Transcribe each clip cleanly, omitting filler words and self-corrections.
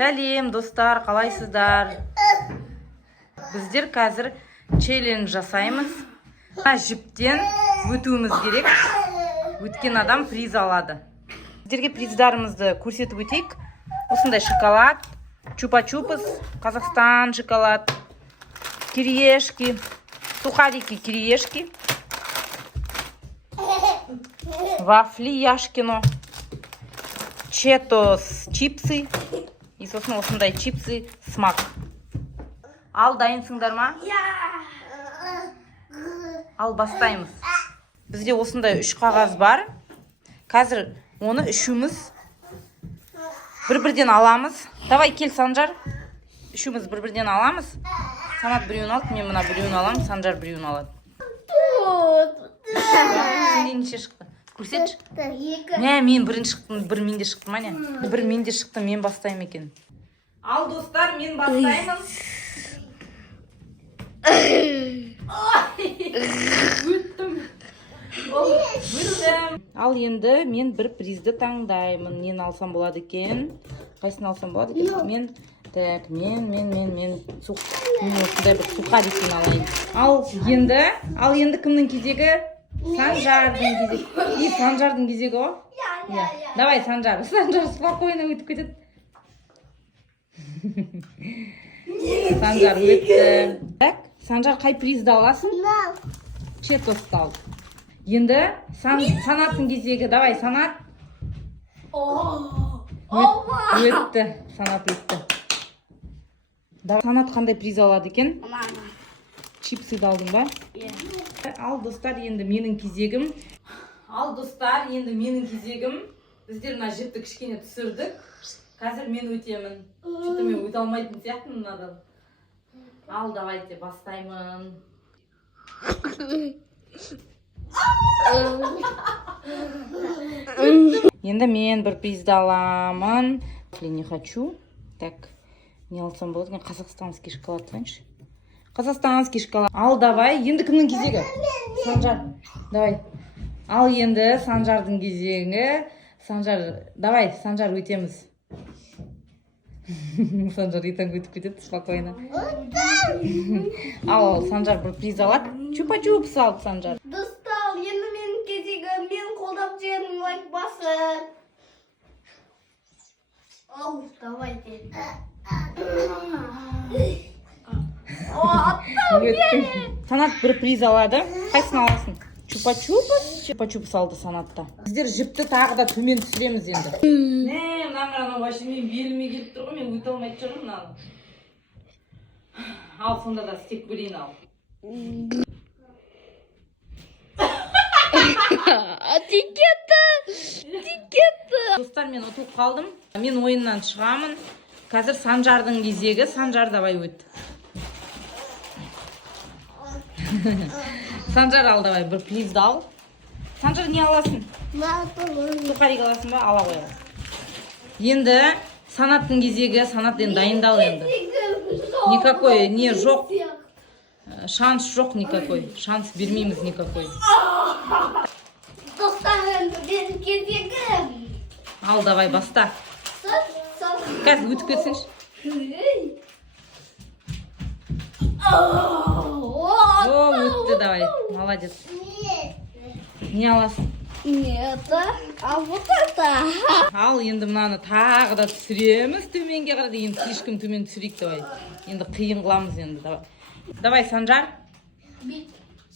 Сәлем достар, қалайсыздар? Біздер қазір челлендж жасаймыз. Жіптен өтуіміз керек. Өткен адам приз алады. Сіздерге приздарымызды көрсетіп өтейік. Осындай шоколад, чупа-чупс, Қазақстан шоколад, кириешки, сухарики кириешки, вафли Яшкино, четос чипсы и сосын осындай чипсы смак. Ал, дайынсыңдар ма? Ал, бастаймыз. Бізде осындай 3 қағаз бар. Қазір оны үшеуміз бір-бірден аламыз. Давай кел, Санжар. Үшеуміз бір-бірден аламыз. Санат біреуін алды, мен мына біреуін аламын, Санжар біреуін алады. Сенде неше шықты? Көрсетші. Мен бірінші шықтым, бір менде шықты ма не? Бір менде шықты, мен бастаймын екен. Ал, достар, мен бастаймын. Ал, енді мен бір призді таңдаймын. Нені алсам болады екен? Қайсын алсам болады екен? Мен осындай бір сухарикін алайын. Ал, енді кімнің кезегі? Санжардың кезегі. Санжардың кезегі о? Давай, Санжар. Санжар спокойно өтіп кетеді. Санжар өтті. Санжар қай призді аласың? Четосты ал. Енді Санаттың кезегі. Давай, Санат. Өтті. Санат өтті. Санат қандай приз алады екен? Чипсыды алдың ба? Ал, достар, енді менің кезегім. Біздер мына жіпті кішкене түсірдік. Қазір мен өтемін. Что-то мен өте алмайтын сияқтымын мынадан. Ал, давайте бастаймын. Енді мен бір призді аламын. Не хочу. Так, не алсам болады екен? Қазақстанский шоколад алайыншы. Қазақстанский шоколад. Ал, давай. Енді кімнің кезегі? Санжар. Давай. Ал, енді Санжардың кезегі. Санжар, давай, Санжар өтеміз. Санжар итан өтіп кетеді, спокойно. Ал, Санжар бір приз алады. Чупа-чупс алды Санжар. Достал, енді менің кезегі, мен қолдап жерім лайк басып. Ау, давайте. Санат бір приз алады. Қайсын аласың? Чупа-чупс? Чупа-чупс алды Санатта. Біздер жіпті тағы да төмен түсіреміз енді. Мына вообще мен беліме келіп тұр ғой, мен өте алмайтын шығармын мынаны. Ал, сонда да стек білейін ал. Тикетті. Достар, мен ұтылып қалдым. Мен ойыннан шығамын. Қазір Санжардың кезегі. Санжар, давай өт. Санжар ал, давай, бір плизді ал. Санжар, не аласың? Сухарик аласың ба? Ала қоя. Енді Санаттың кезегі. Санат енді дайындал енді. Никакой, не жоқ. Шанс жоқ никакой. Шанс бермейміз никакой. Достар, енді менің кезегім. Ал, давай, баста. Қазір өтіп кетсінші. О, өтті, давай. Молодец. Не аласың? А вот это. Ал, енді мынаны тағы да түсіреміз. Төменге қарады. Енді ешкім төмен түсірейік, давай. Енді қиын қыламыз енді, давай. Давай, Санжар.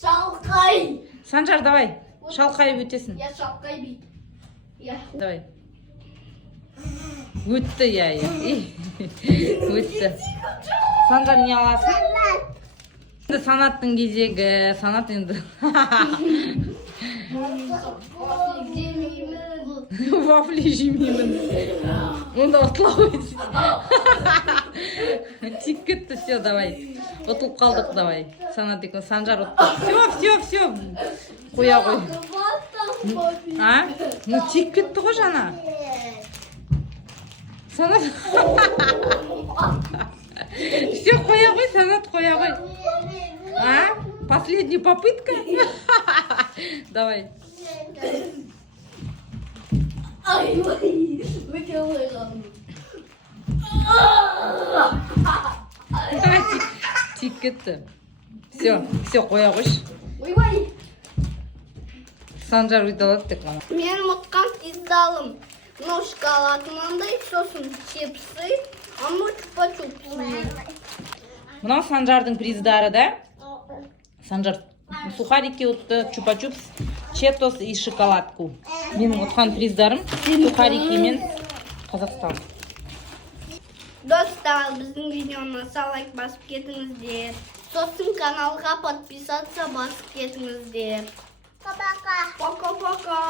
Шалқай. Санжар, давай. Шалқайып өтесің. Я шалқай бит. Давай. Өтті, я. Өтті. Санжар, не аласың? Енді Санаттың кезегі. Санат енді. Вафли жемеймін. Онда ұтылау өтсін. Тиіп кетті, все, давай. Ұтылып қалдық, давай. Санат екен, Санжар ұтты. Все. Қоя қой. А? Ну, тиіп кетті ғой жана. Санат. Все, қоя қой, Санат, қоя қой. А? Последняя попытка? Давай. Ай, Тиіп кетті. Все, қоя қойшы. Ойбай. Санжар өйте алады тек қана. Мен ұмытқан пиздалым. Мынау шоколад мынандай, сосын чипсы, а мынау чупа-чупсы. Мынау Санжардың приздары, да? Санжар сухарики ұтты, чупа-чупс, четос и шоколадку. Менің ұтқан приздарым сухарики мен Қазақстан. Достар, біздің видеоны лайк басып кетіңіздер. Сосын каналға подписаться басып кетіңіздер. Пока-пока. Пока-пока.